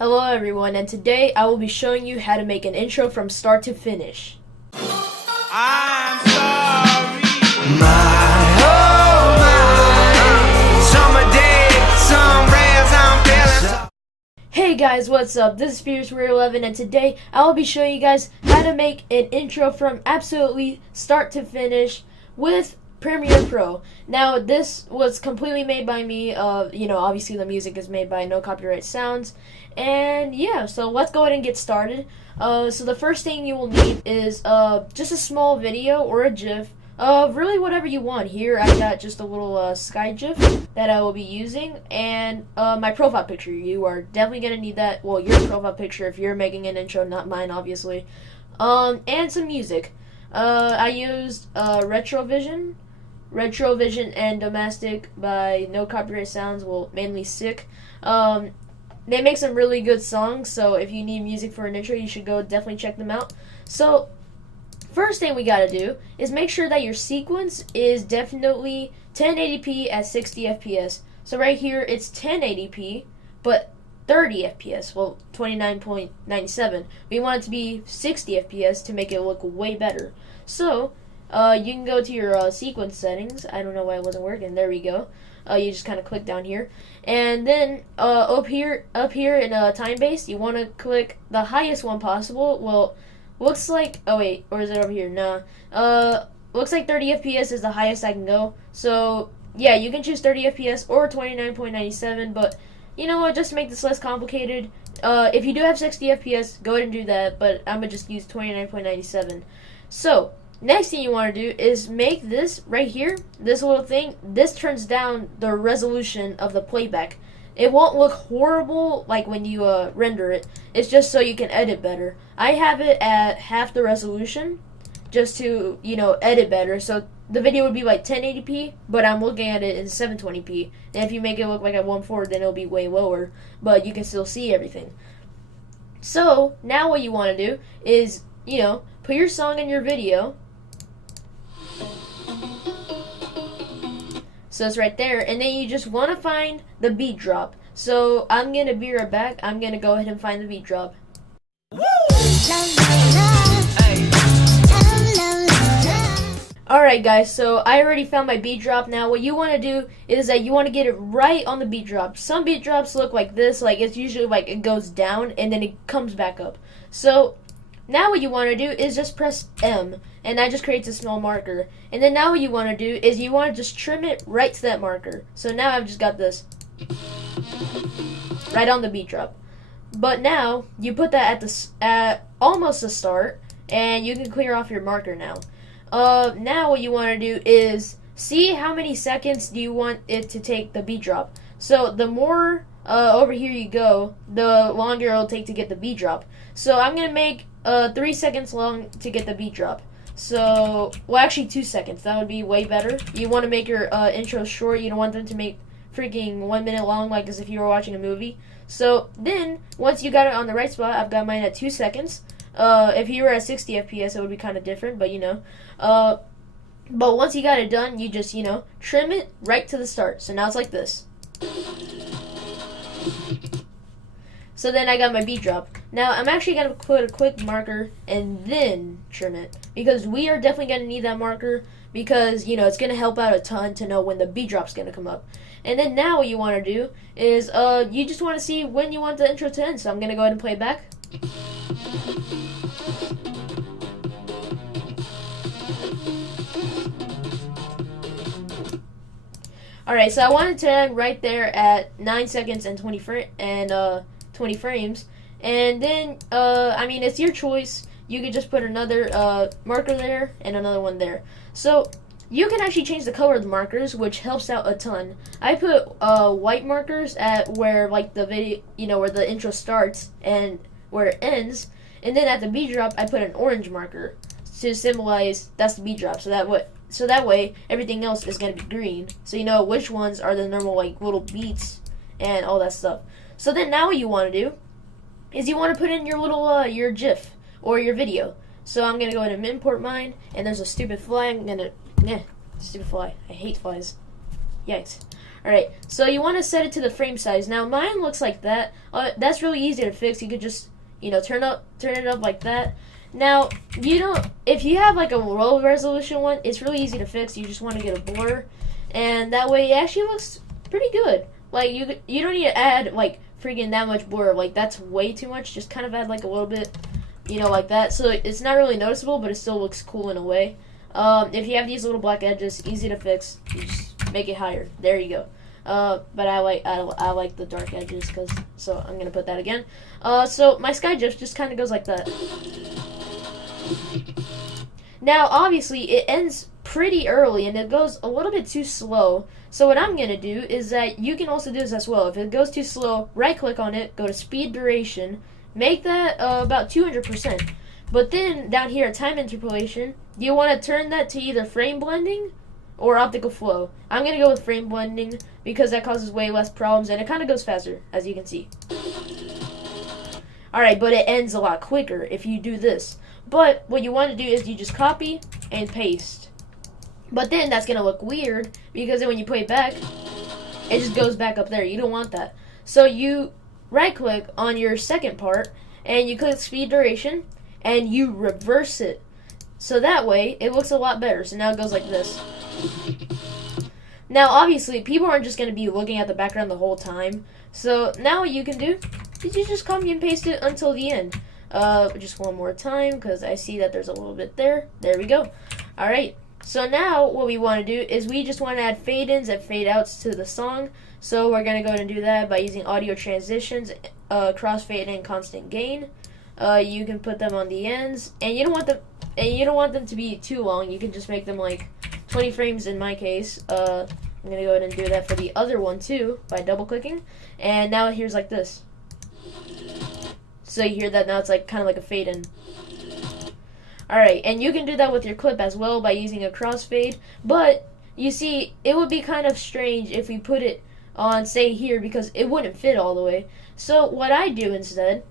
Hello everyone, and today I will be showing you how to make an intro from start to finish. I'm sorry. My summer day, some rays I'm feeling. Hey guys, what's up? This is Fierce Warrior 11, and today I will be showing you guys how to make an intro from absolutely start to finish with Premiere Pro. Now, this was completely made by me. Obviously the music is made by No Copyright Sounds. And yeah, so let's go ahead and get started. So the first thing you will need is just a small video or a GIF of really whatever you want. Here I got just a little sky GIF that I will be using, and my profile picture. You are definitely going to need that. Well, your profile picture if you're making an intro, not mine obviously. And some music. I used Retrovision and Domestic by No Copyright Sounds, well, mainly Sick. They make some really good songs, so if you need music for an intro, you should go definitely check them out. So, first thing we gotta do is make sure that your sequence is definitely 1080p at 60 FPS. So right here, it's 1080p, but 30 FPS, well, 29.97. We want it to be 60 FPS to make it look way better. So, you can go to your sequence settings. I don't know why it wasn't working. There we go. You just kind of click down here, and then up here in time base, you want to click the highest one possible. Well, looks like, oh wait, or is it over here? Nah. Looks like 30 FPS is the highest I can go. So yeah, you can choose 30 FPS or 29.97. But you know what? Just to make this less complicated, if you do have 60 FPS, go ahead and do that. But I'm gonna just use 29.97. So next thing you want to do is make this right here, this little thing, this turns down the resolution of the playback. It won't look horrible like when you render it. It's just so you can edit better. I have it at half the resolution just to, edit better. So the video would be like 1080p, but I'm looking at it in 720p. And if you make it look like at 1.4, then it'll be way lower, but you can still see everything. So now what you want to do is, put your song in your video. So it's right there, and then you just want to find the beat drop. So I'm going to be right back. I'm going to go ahead and find the beat drop. Alright guys, so I already found my beat drop. Now what you want to do is that you want to get it right on the beat drop. Some beat drops look like this, like it's usually like it goes down and then it comes back up. So now what you want to do is just press M, and that just creates a small marker. And then now what you want to do is you want to just trim it right to that marker. So now I've just got this right on the beat drop. But now you put that at almost the start, and you can clear off your marker now. Now what you want to do is see how many seconds do you want it to take the beat drop. So the more over here you go, the longer it'll take to get the beat drop. So I'm gonna make 3 seconds long to get the beat drop. So, well, actually 2 seconds. That would be way better. You want to make your intros short. You don't want them to make freaking 1 minute long, like as if you were watching a movie. So then, once you got it on the right spot, I've got mine at 2 seconds. If you were at 60 FPS, it would be kind of different, but but once you got it done, you just, trim it right to the start. So now it's like this. So then I got my beat drop. Now I'm actually going to put a quick marker and then trim it, because we are definitely going to need that marker, because it's going to help out a ton to know when the beat drop's going to come up. And then now what you want to do is you just want to see when you want the intro to end. So I'm going to go ahead and play it back. Alright, so I wanted to end right there at 9 seconds and 20 frames, and then it's your choice. You could just put another marker there and another one there. So you can actually change the color of the markers, which helps out a ton. I put white markers at where like the video, where the intro starts and where it ends, and then at the beat drop I put an orange marker to symbolize that's the beat drop. So that way everything else is going to be green, so you know which ones are the normal like little beats and all that stuff. So then now what you want to do is you want to put in your little your GIF or your video. So I'm going to go ahead and import mine, and there's a stupid fly. Stupid fly. I hate flies. Yikes. Alright, so you want to set it to the frame size. Now mine looks like that. That's really easy to fix. You could just, turn it up like that. Now, if you have like a low resolution one, it's really easy to fix. You just want to get a blur, and that way it actually looks pretty good. Like you don't need to add like freaking that much blur. Like that's way too much. Just kind of add like a little bit, like that. So it's not really noticeable, but it still looks cool in a way. If you have these little black edges, easy to fix. You just make it higher. There you go. But I like the dark edges, so I'm gonna put that again. So my sky just kind of goes like that. Now obviously it ends pretty early and it goes a little bit too slow. So what I'm gonna do is that you can also do this as well. If it goes too slow, right click on it, go to speed duration, make that about 200%. But then down here at time interpolation, you want to turn that to either frame blending or optical flow. I'm going to go with frame blending because that causes way less problems and it kind of goes faster, as you can see. Alright, but it ends a lot quicker if you do this. But what you want to do is you just copy and paste. But then that's going to look weird because then when you put it back, it just goes back up there. You don't want that. So you right click on your second part and you click speed duration and you reverse it. So that way it looks a lot better. So now it goes like this. Now obviously people aren't just going to be looking at the background the whole time. So now what you can do is you just copy and paste it until the end. Just one more time because I see that there's a little bit there. There we go. Alright. So now what we want to do is we just want to add fade-ins and fade-outs to the song. So we're going to go ahead and do that by using audio transitions, crossfade and constant gain. You can put them on the ends, and you don't want them to be too long. You can just make them like 20 frames in my case. I'm going to go ahead and do that for the other one too by double clicking. And now here's like this. So you hear that now it's like kind of like a fade-in. Alright, and you can do that with your clip as well by using a crossfade, but you see, it would be kind of strange if we put it on, say, here, because it wouldn't fit all the way. So what I do instead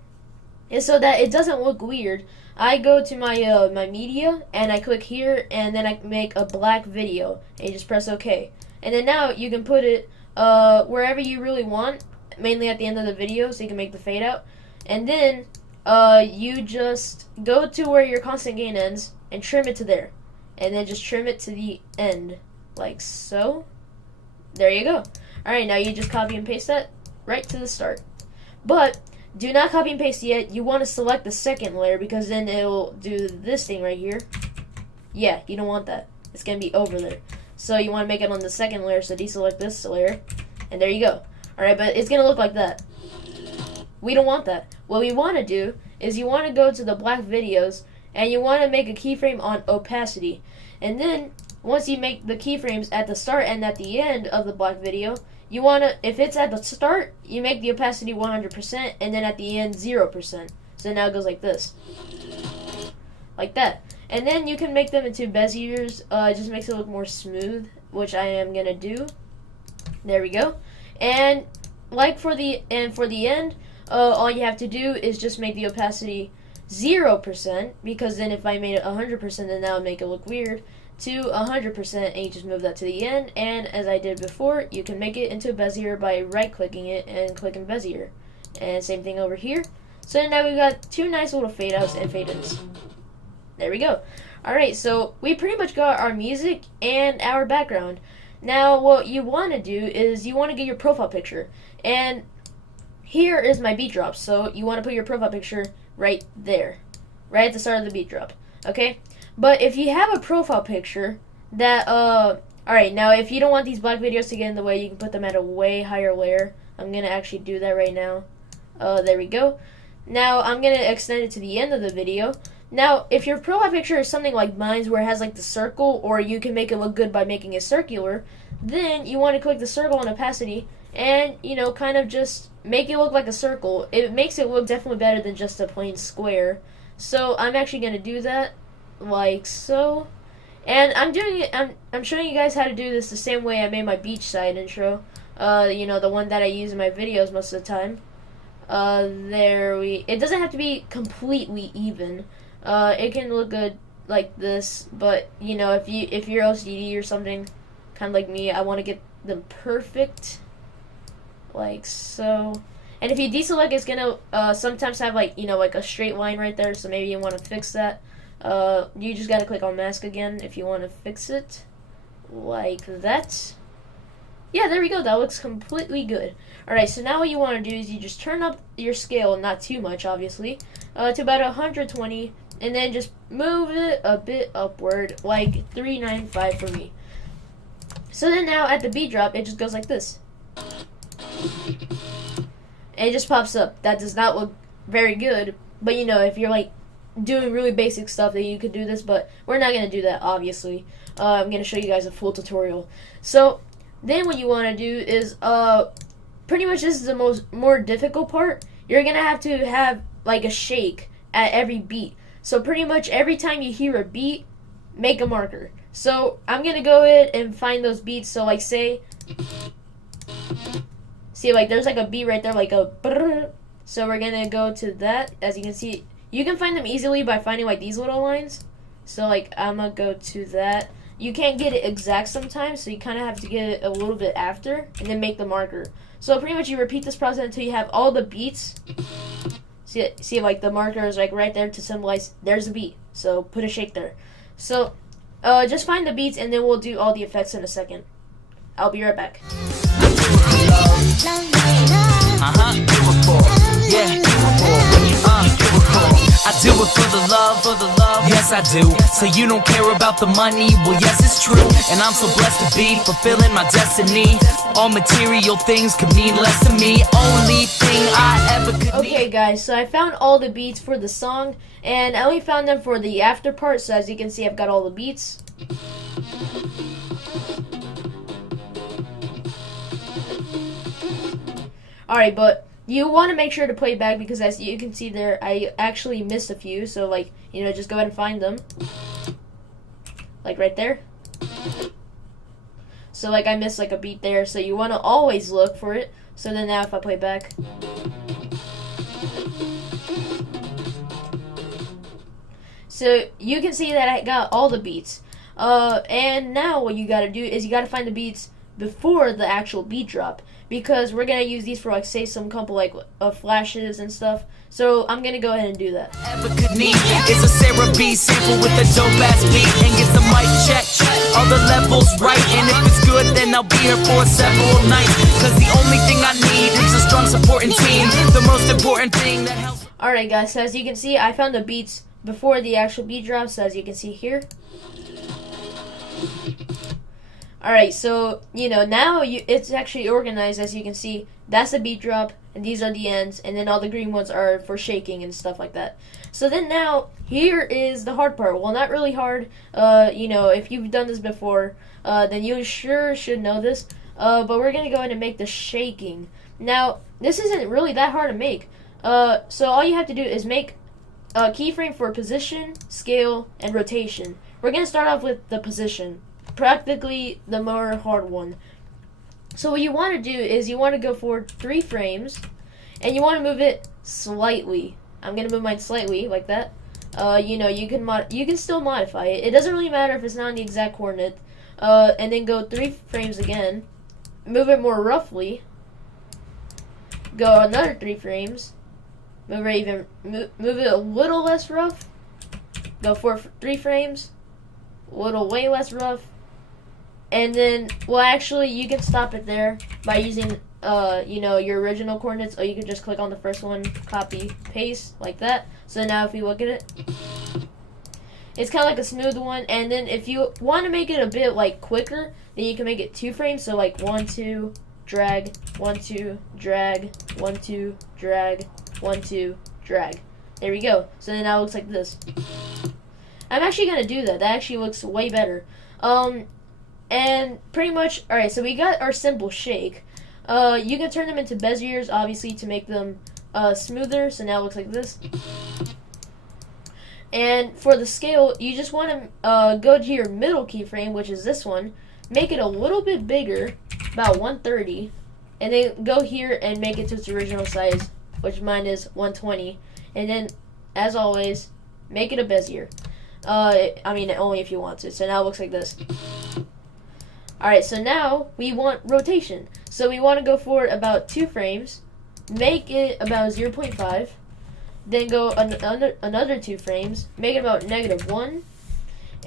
is, so that it doesn't look weird, I go to my my media, and I click here, and then I make a black video, and you just press OK. And then now you can put it wherever you really want, mainly at the end of the video, so you can make the fade out. And then you just go to where your constant gain ends and trim it to there, and then just trim it to the end like so. There you go. Alright, now you just copy and paste that right to the start, but do not copy and paste yet. You want to select the second layer because then it'll do this thing right here. Yeah, you don't want that. It's gonna be over there, so you want to make it on the second layer. So deselect this layer, and there you go. Alright, but it's gonna look like that. We don't want that. What we want to do is you want to go to the black videos and you want to make a keyframe on opacity. And then once you make the keyframes at the start and at the end of the black video, you want to, if it's at the start, you make the opacity 100% and then at the end 0%. So now it goes like this. Like that. And then you can make them into Beziers. It just makes it look more smooth, which I am going to do. There we go. And like for the end, all you have to do is just make the opacity 0%, because then if I made it 100%, then that would make it look weird, to 100%, and you just move that to the end. And as I did before, you can make it into Bezier by right-clicking it and clicking Bezier. And same thing over here. So now we've got two nice little fade-outs and fade-ins. There we go. Alright, so we pretty much got our music and our background. Now what you want to do is you want to get your profile picture. And here is my beat drop, so you want to put your profile picture right there, right at the start of the beat drop, okay? But if you have a profile picture that, alright, now if you don't want these black videos to get in the way, you can put them at a way higher layer. I'm going to actually do that right now. There we go. Now I'm going to extend it to the end of the video. Now, if your profile picture is something like mine where it has like the circle, or you can make it look good by making it circular, then you want to click the circle on opacity and, kind of just make it look like a circle. It makes it look definitely better than just a plain square. So I'm actually going to do that like so. And I'm doing it, I'm showing you guys how to do this the same way I made my beachside intro. The one that I use in my videos most of the time. It doesn't have to be completely even. It can look good like this, but if you're OCD or something, kind of like me, I want to get them perfect, like so. And if you deselect, it's gonna sometimes have like, you know, like a straight line right there, so maybe you want to fix that. You just gotta click on mask again if you want to fix it, like that. Yeah, there we go. That looks completely good. Alright, so now what you want to do is you just turn up your scale, not too much obviously, to about 120, and then just move it a bit upward, like 395 for me. So then now at the beat drop, it just goes like this. And it just pops up. That does not look very good, but you know, if you're like doing really basic stuff, then you could do this, but we're not going to do that obviously. I'm going to show you guys a full tutorial. So then what you want to do is pretty much this is the more difficult part. You're going to have like a shake at every beat. So pretty much every time you hear a beat, make a marker. So I'm going to go ahead and find those beats. So like say, see like there's like a beat right there, like a brrr. So we're going to go to that. As you can see, you can find them easily by finding like these little lines. So like I'm going to go to that. You can't get it exact sometimes, so you kind of have to get it a little bit after and then make the marker. So pretty much you repeat this process until you have all the beats. See like the marker is like right there to symbolize there's a beat. So put a shake there. So just find the beats and then we'll do all the effects in a second. I'll be right back. I do it for the love, yes I do. So you don't care about the money, well yes it's true. And I'm so blessed to be fulfilling my destiny. All material things could mean less to me. Only thing I ever could need. Okay guys, so I found all the beats for the song, and I only found them for the after part, so as you can see I've got all the beats. Alright, but you want to make sure to play back because as you can see there, I actually missed a few. So like, you know, just go ahead and find them. Like right there. So like I missed like a beat there. So you want to always look for it. So then now if I play back. So you can see that I got all the beats. And now what you got to do is you got to find the beats before the actual beat drop, because we're gonna use these for like say some couple like flashes and stuff. So I'm gonna go ahead and do that. Ever could need is a Sarah B sample with a dope ass beat and get the mic check, all the levels right, and if it's good then I'll be here for several nights. Cause the only thing I need is a strong supporting team. The most important thing that helps. Alright guys, so as you can see I found the beats before the actual beat drop. So as you can see here. Alright, so, you know, now it's actually organized. As you can see, that's the beat drop, and these are the ends, and then all the green ones are for shaking and stuff like that. So then now, here is the hard part. Well, not really hard. You know, if you've done this before, then you sure should know this. But we're going to go ahead and make the shaking. Now, this isn't really that hard to make. So all you have to do is make a keyframe for position, scale, and rotation. We're going to start off with the position. Practically the more hard one. So what you want to do is you want to go forward 3 frames and you want to move it slightly. I'm going to move mine slightly like that. You know, you can still modify it. It doesn't really matter if it's not in the exact coordinate. And then go 3 frames again. Move it more roughly. Go another 3 frames. Move it a little less rough. Go for 3 frames. A little way less rough. And then, well, actually, you can stop it there by using, you know, your original coordinates, or you can just click on the first one, copy, paste, like that. So now if you look at it, it's kind of like a smooth one. And then if you want to make it a bit, like, quicker, then you can make it 2 frames. So, like, 1, 2, drag, 1, 2, drag, 1, 2, drag, 1, 2, drag. There we go. So then now it looks like this. I'm actually going to do that. That actually looks way better. And pretty much, alright, so we got our simple shake. You can turn them into Beziers, obviously, to make them smoother. So now it looks like this. And for the scale, you just want to go to your middle keyframe, which is this one. Make it a little bit bigger, about 130. And then go here and make it to its original size, which mine is 120. And then, as always, make it a Bezier. I mean, only if you want to. So now it looks like this. Alright, so now we want rotation. So we want to go for about 2 frames, make it about 0.5, then go another 2 frames, make it about -1,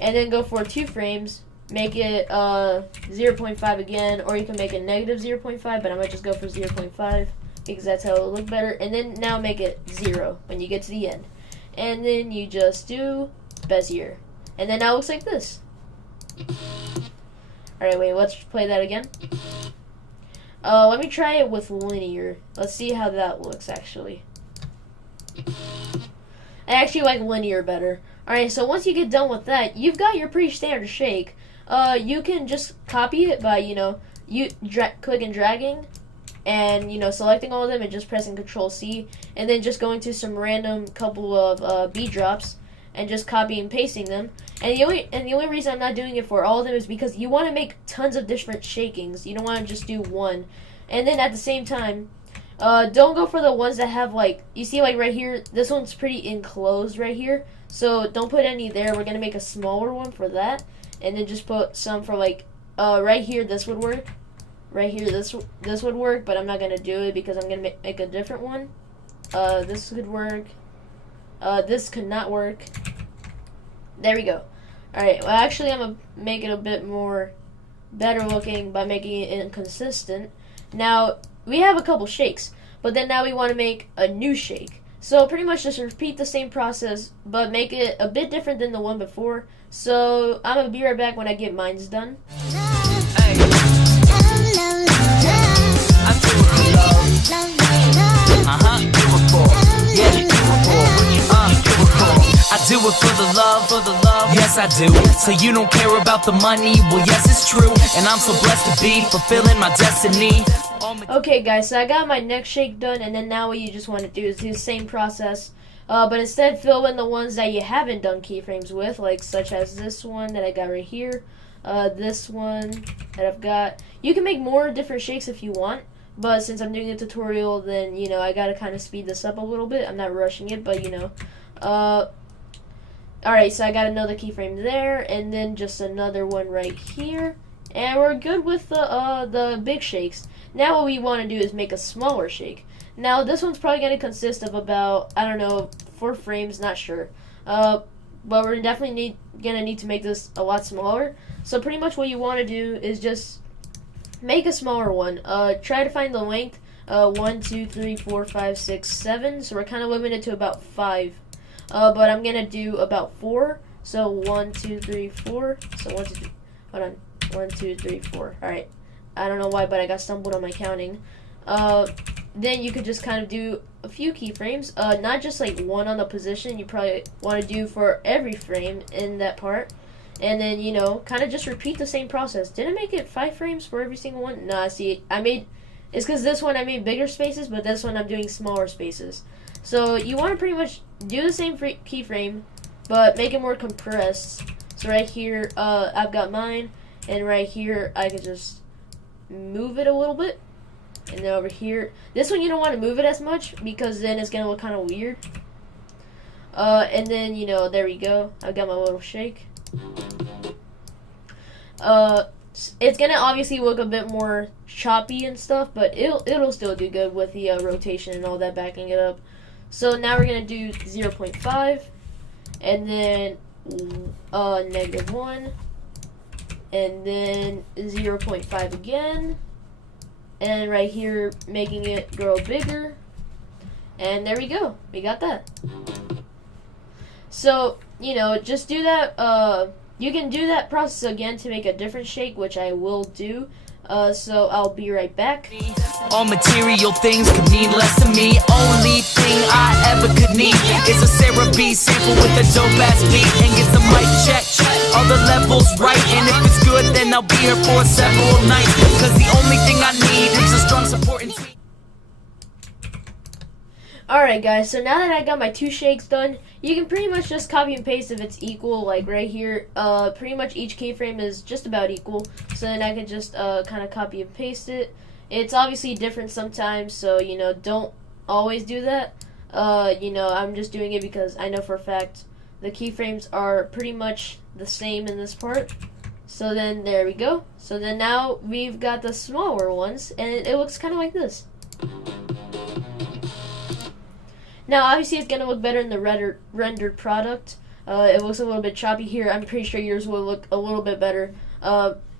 and then go for 2 frames, make it 0.5 again, or you can make it -0.5, but I might just go for 0.5 because that's how it'll look better. And then now make it 0 when you get to the end. And then you just do Bezier. And then now it looks like this. Alright, wait, let's play that again. Let me try it with linear. Let's see how that looks, actually. I actually like linear better. Alright, so once you get done with that, you've got your pretty standard shake. You can just copy it by, click and dragging, and, selecting all of them and just pressing Control-C, and then just going to some random couple of beat drops, and just copying and pasting them. And the only reason I'm not doing it for all of them is because you want to make tons of different shakings. You don't want to just do one. And then at the same time, don't go for the ones that have, you see, right here, this one's pretty enclosed right here. So don't put any there. We're going to make a smaller one for that. And then just put some for, right here, this would work. Right here, this would work, but I'm not going to do it because I'm going to make a different one. This could work. This could not work. There we go. Alright, well actually I'm going to make it a bit more better looking by making it inconsistent. Now, we have a couple shakes, but then now we want to make a new shake. So pretty much just repeat the same process, but make it a bit different than the one before. So I'm going to be right back when I get mine's done. Hey. I do it for the love, yes I do. So you don't care about the money, well yes it's true. And I'm so blessed to be fulfilling my destiny. Okay guys, so I got my next shake done, and then now what you just want to do is do the same process. But instead fill in the ones that you haven't done keyframes with, such as this one that I got right here. This one that I've got. You can make more different shakes if you want. But since I'm doing a tutorial, then, I gotta kind of speed this up a little bit. I'm not rushing it, but, Alright, so I got another keyframe there, and then just another one right here. And we're good with the big shakes. Now what we want to do is make a smaller shake. Now, this one's probably going to consist of about, 4 frames, not sure. But we're definitely going to need to make this a lot smaller. So pretty much what you want to do is just make a smaller one. Try to find the length. 1, 2, 3, 4, 5, 6, 7. So we're kind of limited to about 5. But I'm going to do about 4. So 1, 2, 3, 4. So 1, 2, 3. Hold on. 1, 2, 3, 4. Alright. I don't know why, but I got stumbled on my counting. Then you could just kind of do a few keyframes. Not just one on the position. You probably want to do for every frame in that part. And then, kind of just repeat the same process. Did I make it 5 frames for every single one? Nah, see, it's because this one I made bigger spaces, but this one I'm doing smaller spaces. So you want to pretty much do the same keyframe, but make it more compressed. So right here, I've got mine, and right here, I can just move it a little bit. And then over here, this one you don't want to move it as much, because then it's going to look kind of weird. And then, there we go. I've got my little shake. It's gonna obviously look a bit more choppy and stuff, but it'll still do good with the rotation and all that backing it up. So now we're gonna do 0.5, and then -1, and then 0.5 again, and right here making it grow bigger, and there we go. We got that. So just do that. You can do that process again to make a different shake, which I will do. So I'll be right back. All material things could mean less to me. Only thing I ever could need is a Sarah B sample with a dope ass beat, and get the mic check. All the levels right, and if it's good, then I'll be here for several nights. Cause the only thing I need is a strong supporting team. Alright guys, so now that I got my 2 shakes done, you can pretty much just copy and paste if it's equal, right here. Pretty much each keyframe is just about equal, so then I can just kind of copy and paste it. It's obviously different sometimes, so don't always do that. I'm just doing it because I know for a fact the keyframes are pretty much the same in this part. So then there we go. So then now we've got the smaller ones, and it looks kind of like this. Now obviously it's gonna look better in the rendered product. It looks a little bit choppy here. I'm pretty sure yours will look a little bit better.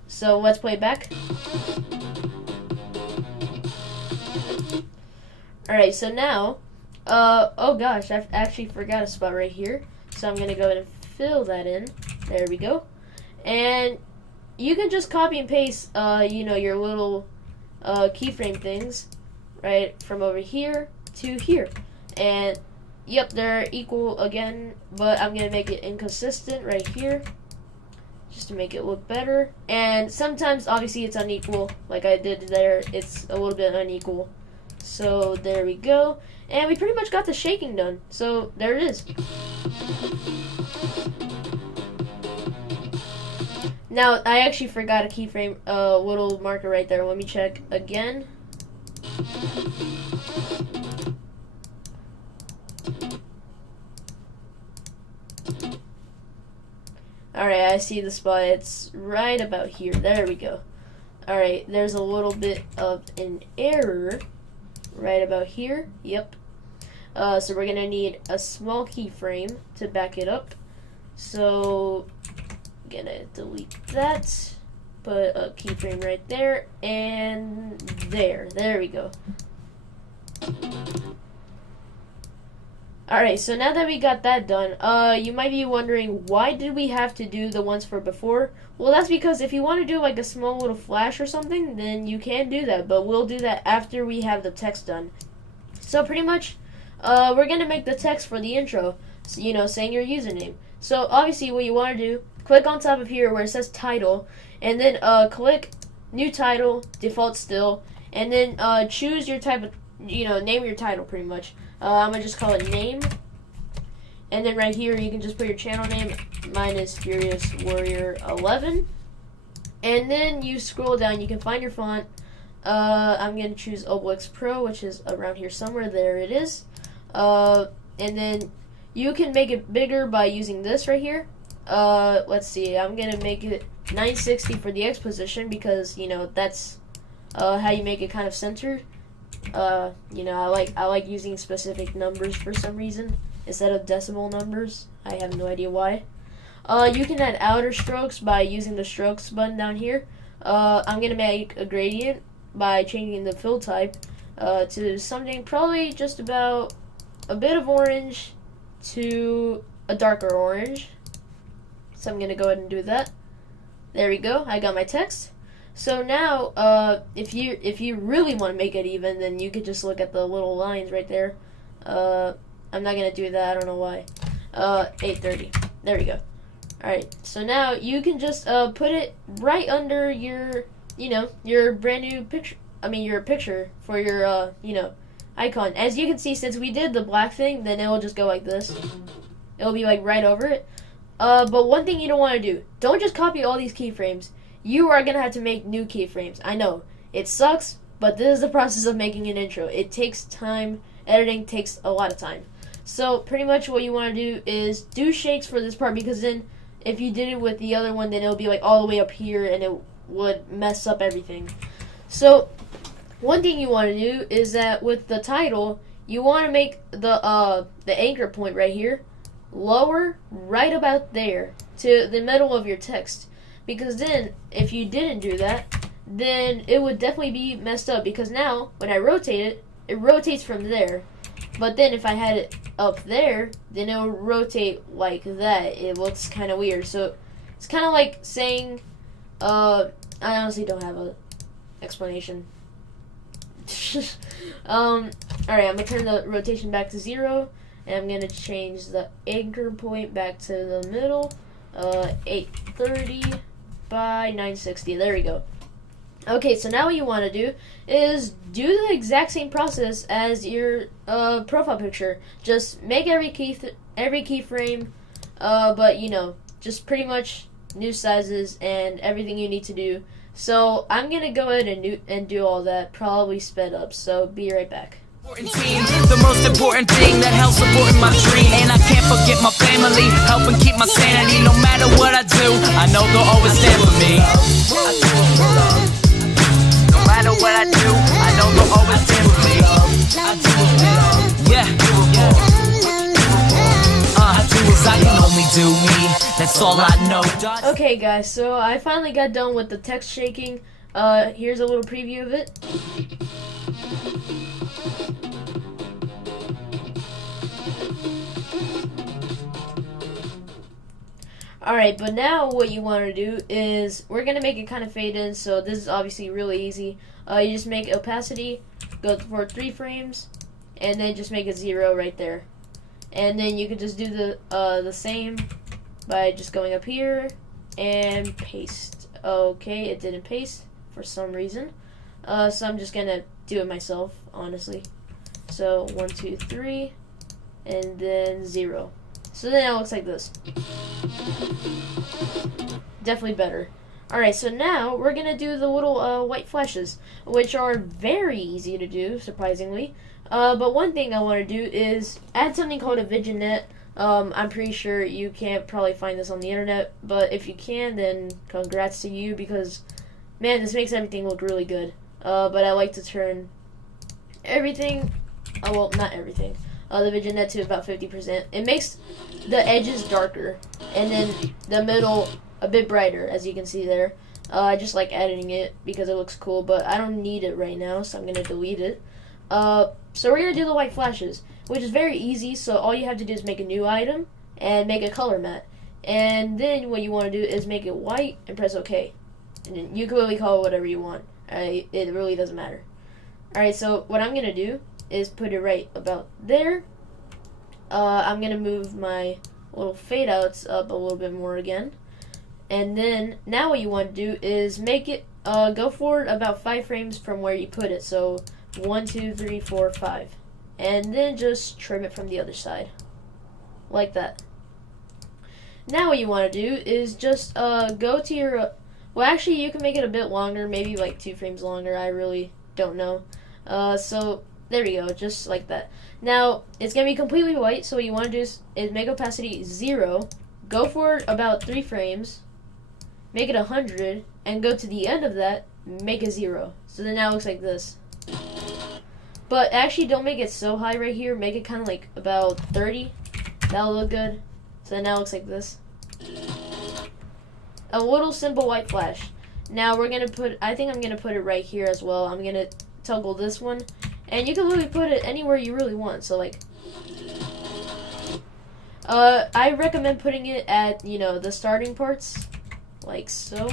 So let's play it back. Alright, so now, oh gosh, I actually forgot a spot right here. So I'm gonna go ahead and fill that in. There we go. And you can just copy and paste, you know, your little keyframe things, right, from over here to here. And yep, they're equal again, but I'm gonna make it inconsistent right here, just to make it look better. And sometimes, obviously, it's unequal, like I did there. It's a little bit unequal. So there we go, and we pretty much got the shaking done. So there it is. Now I actually forgot a keyframe, little marker right there. Let me check again. Alright, I see the spot. It's right about here. There we go. Alright, there's a little bit of an error right about here. Yep. So we're going to need a small keyframe to back it up. So, I'm going to delete that. Put a keyframe right there. And there. There we go. Alright, so now that we got that done, you might be wondering, why did we have to do the ones for before? Well, that's because if you want to do like a small little flash or something, then you can do that, but we'll do that after we have the text done. So pretty much, we're going to make the text for the intro, so, you know, saying your username. So obviously what you want to do, click on top of here where it says title, and then click new title, default still, and then choose your type of, you know, name your title pretty much. I'm going to just call it name. And then right here, you can just put your channel name. Mine is Furious Warrior 11. And then you scroll down, you can find your font. I'm going to choose Obelix Pro, which is around here somewhere. There it is. And then you can make it bigger by using this right here. Let's see, I'm going to make it 960 for the X position because, you know, that's how you make it kind of centered. You know, I like using specific numbers for some reason instead of decimal numbers. I have no idea why. You can add outer strokes by using the strokes button down here. I'm gonna make a gradient by changing the fill type to something probably just about a bit of orange to a darker orange. So I'm gonna go ahead and do that. There we go. I got my text. So now, if you really want to make it even, then you could just look at the little lines right there. I'm not gonna do that. I don't know why. 830. There we go. All right. So now you can just put it right under your, you know, your brand new picture. I mean, your picture for your, you know, icon. As you can see, since we did the black thing, then it will just go like this. It'll be like right over it. But one thing you don't want to do: don't just copy all these keyframes. You are going to have to make new keyframes. I know, it sucks, but this is the process of making an intro. It takes time. Editing takes a lot of time. So pretty much what you want to do is do shakes for this part, because then if you did it with the other one, then it'll be like all the way up here and it would mess up everything. So one thing you want to do is that with the title, you want to make the anchor point right here lower, right about there, to the middle of your text. Because then, if you didn't do that, then it would definitely be messed up. Because now, when I rotate it, it rotates from there. But then if I had it up there, then it would rotate like that. It looks kind of weird. So, it's kind of like saying, I honestly don't have an explanation. Alright, I'm going to turn the rotation back to 0. And I'm going to change the anchor point back to the middle. 830 by 960. There we go. Okay, so now what you want to do is do the exact same process as your profile picture. Just make every keyframe, but you know, just pretty much new sizes and everything you need to do. So I'm gonna go ahead and do all that, probably sped up. So be right back. The most important thing that helps supporting my dream. And I can't forget my family, helping keep my sanity. No matter what I do, I know they'll always stand for me. No matter what I do, I know they'll always stand for me. Yeah. I can only do me, that's all I know. Okay guys, so I finally got done with the text shaking. Here's a little preview of it. Alright, but now what you want to do is, we're going to make it kind of fade in, so this is obviously really easy. You just make opacity, go for 3 frames, and then just make it 0 right there. And then you can just do the same by just going up here and paste. Okay, it didn't paste for some reason. So I'm just going to do it myself, honestly. So 1, 2, 3, and then 0. So then it looks like this. Definitely better. Alright, so now we're going to do the little white flashes, which are very easy to do, surprisingly. But one thing I want to do is add something called a vignette. I'm pretty sure you can't probably find this on the internet, but if you can, then congrats to you, because, man, this makes everything look really good. But I like to turn everything, well, not everything, the vignette to about 50%. It makes the edges darker, and then the middle a bit brighter, as you can see there. I just like editing it because it looks cool, but I don't need it right now, so I'm going to delete it. So we're going to do the white flashes, which is very easy. So all you have to do is make a new item and make a color matte. And then what you want to do is make it white and press OK. And then you can really call it whatever you want. It really doesn't matter. Alright, so what I'm going to do is put it right about there. I'm going to move my little fade outs up a little bit more again. And then now what you want to do is make it go forward about 5 frames from where you put it. So 1, 2, 3, 4, 5. And then just trim it from the other side. Like that. Now what you want to do is just go to your... well, actually, you can make it a bit longer. Maybe like 2 frames longer. I really don't know. So there we go. Just like that. Now, it's going to be completely white. So what you want to do is make opacity 0. Go forward about 3 frames. Make it 100. And go to the end of that. Make it 0. So then now it looks like this. But actually, don't make it so high right here. Make it kind of like about 30. That'll look good. So now it looks like this. A little simple white flash. Now we're going to put, I think I'm going to put it right here as well. I'm going to toggle this one. And you can literally put it anywhere you really want. So like, I recommend putting it at, you know, the starting parts. Like so.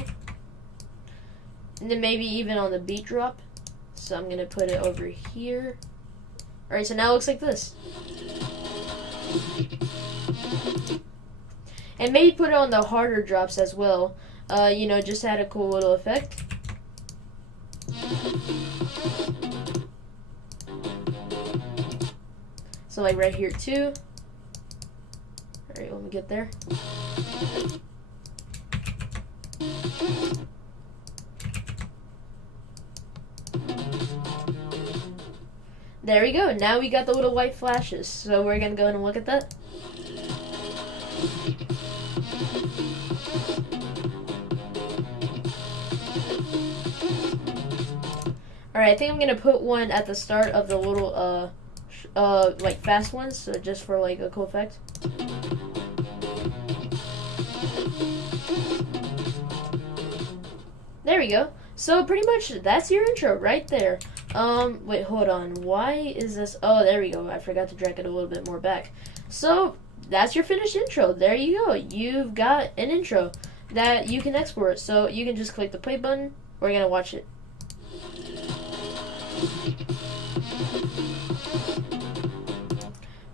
And then maybe even on the beat drop. So I'm going to put it over here. Alright, so now it looks like this. And maybe put it on the harder drops as well. You know, just had a cool little effect. So like right here too. Alright, let me get there. There we go. Now we got the little white flashes. So we're going to go in and look at that. Alright, I think I'm going to put one at the start of the little, like fast ones. So just for like a cool effect. There we go. So pretty much that's your intro right there. Wait, hold on. Why is this? Oh, there we go. I forgot to drag it a little bit more back. So that's your finished intro. There you go. You've got an intro that you can export. So you can just click the play button. We're going to watch it.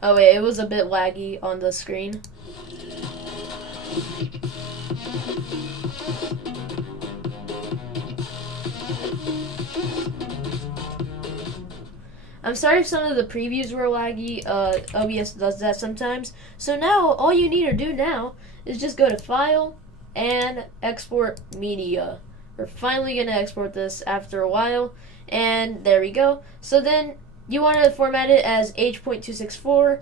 Oh wait, it was a bit laggy on the screen. I'm sorry if some of the previews were laggy. OBS does that sometimes. So now, all you need to do now is just go to File and Export Media. We're finally going to export this after a while. And there we go. So then, you want to format it as H.264.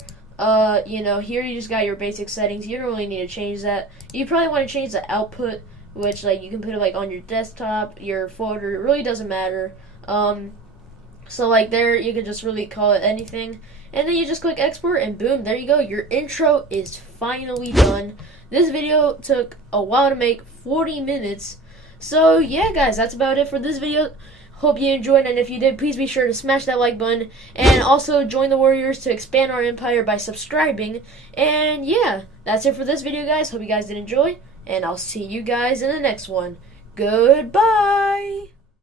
You know, here you just got your basic settings. You don't really need to change that. You probably want to change the output, which like you can put it like on your desktop, your folder. It really doesn't matter. So like there, you can just really call it anything, and then you just click export, and boom, there you go. Your intro is finally done. This video took a while to make, 40 minutes. So yeah, guys, that's about it for this video. Hope you enjoyed, and if you did, please be sure to smash that like button, and also join the Warriors to expand our empire by subscribing. And yeah, that's it for this video, guys. Hope you guys did enjoy, and I'll see you guys in the next one. Goodbye!